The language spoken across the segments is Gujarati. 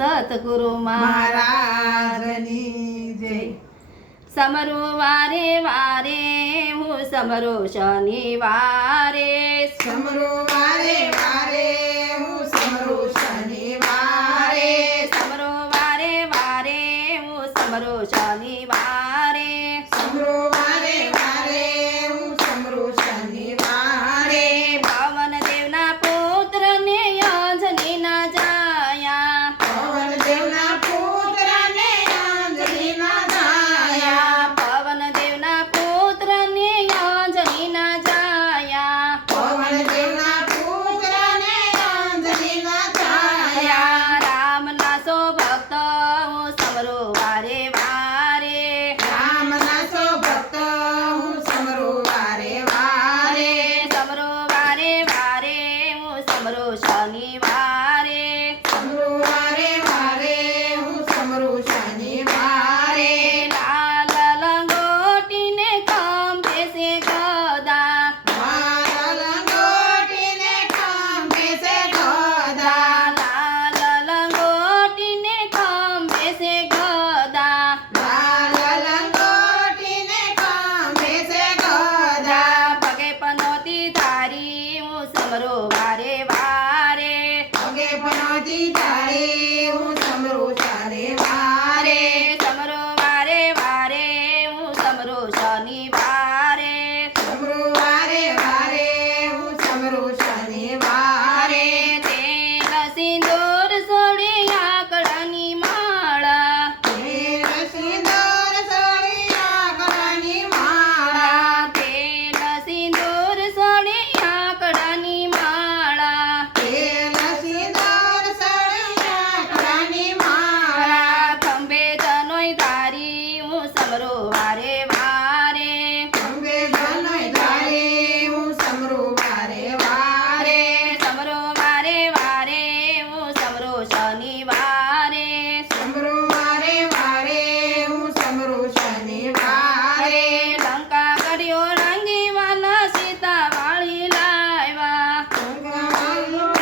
સતગુરુ મહારાજની જય. સમરો વારે વારે હું સમરો શનિવારે સમરો વારે વારે હું સમરો શનિવારે. સમરો વારે વારે હું સમરો શનિવારે સમરો વારે વારે હું સમરો શનિવારે. પવન દેવના પુત્રને અંજનીના જાયા પવન દેવના પુત્રને અંજલિના જાયા. પવન દેવના પુત્રને અંજનીના જાયા પવન દેવના પુત્રને અંજલિના જાયા. રામના સો ભક્ત હું સમરો વારે વારે રામના સો ભક્ત હું સમરો વારે વારે. સમરો વારે વારે હું સમરો શનિવારે સમરો વારે વારે હું સમરો શનિવારે. લાલ લંગોટીને ખંભે છે ગદા મારા લંગોટીને ખંભે છે ગદા. લાલ લંગોટીને ખંભે છે ગદા લાલ લંગોટીને ખંભે છે ગદા. પગે પનોતી ધારી હું સમરો વારે વારે પગે પનોતી તારી હું સમરો શનિવારે. સમરો વારે વારે હું સમરો શનિવારે સમરો વારે વારે હું સમરો શનિવારે. તેલ સિંદૂર સોડી આકડાની માળા તેલ સિંદૂર સોડી આંગણાની માળા. તેલ સિંદૂર સોડી આકડાની માળા તેલ સિંદૂર સોડી આંગણાની માળા. ખંભે જનોય ધારી હું સમરો વારે વારે ખંભે જનોય ધારી હું સમરો વારે વારે. સમરો વારે વારે હું સમરો શનિવારે સમરો વારે વારે હું સમરો શનિવારે. લંકા કર્યો રંગી વાલા સીતા વાળી લાવ્યા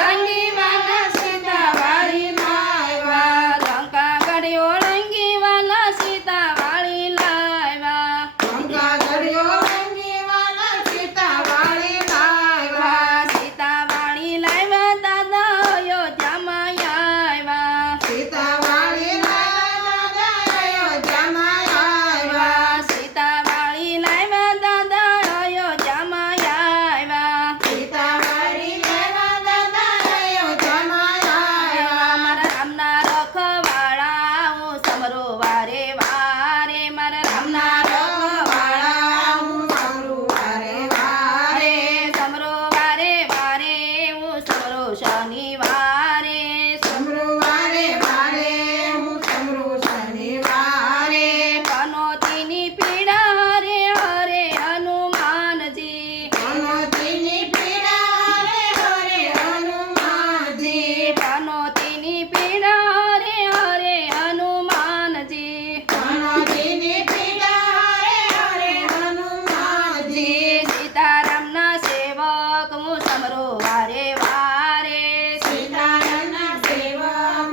રંગી વાલા સીતા વાળી લાવ્યા લંકા કર્યો રંગી વાલા સીતા વાળી લાવ્યા લંકા ગળ્યો રંગી વાલા સીતા વાળી લાવ્યા. સીતા વાળી લાવ્યા દાદા અયોધ્યામાં આવ્યા સીતા વાળી લાવ્યા અયોધ્યામાં આવ્યા. સીતા વાળી લાવ્યા દાદા અયોધ્યામાં આવ્યા સીતા વાળી લાવ્યા દાદા અયોધ્યામાં આવ્યા. મારા રામના રખવાળા હું સમરો વારે વારે મારા રામના રખવાળા હું સમરો વારે વારે. સમરો વારે વારે હું સમરો શનિવારે સમરો વારે વારે હું સમરો શનિવારે. પનોતીની પીડા હરે હરે હનુમાનજી પનોતીની પીડા હરે હરે હનુમાનજી. પનોતીની પીડા હરે હરે હનુમાનજી પનોતીની પીડા હરે હરે હનુમાનજી. સીતારામના સેવક હું સમરો વારે વારે સીતારામના સેવક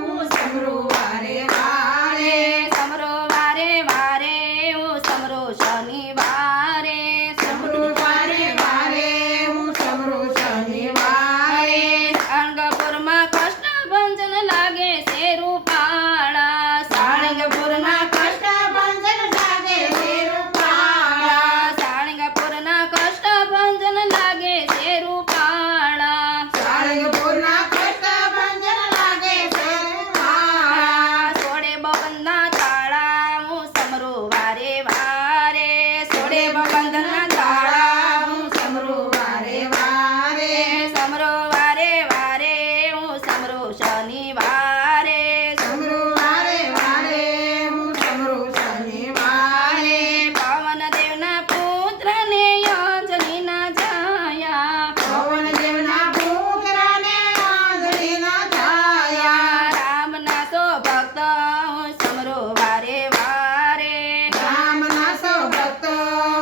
હું સમરો વારે વારે. સમરો વારે વારે હું સમરો શનિવારે સમરો વારે વારે હું સમરો શનિવારે. સાળંગપુરમાં કૃષ્ણ ભંજન લાગે છે રૂપાળા સાળંગપુરના કષ્ટભંજન લાગે છે રૂપાળા. સાળંગપુરના કૃષ્ણ ભંજન લાગે છે રૂપાળા સાળંગપુરના કષ્ટભંજન લાગે છે રૂપાળા. સોડે બબનના તાળા હું સમરો વારે વારે સોડે બબનના તાળા હું સમરો વારે વારે. સમરો વારે વારે હું સમરો શનિવારે સમરો વારે વારે હું સમરો શનિવારે. પવન દેવના પુત્રને અંજલિના જાયા પવન દેવના પુત્રને અંજલિના જાયા. રામના સો ભક્ત હું સમરો વારે વારે રામના સૌ ભક્ત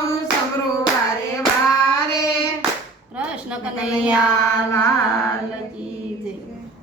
હું સમરો વારે વારે. કૃષ્ણ કનૈયા કનૈયા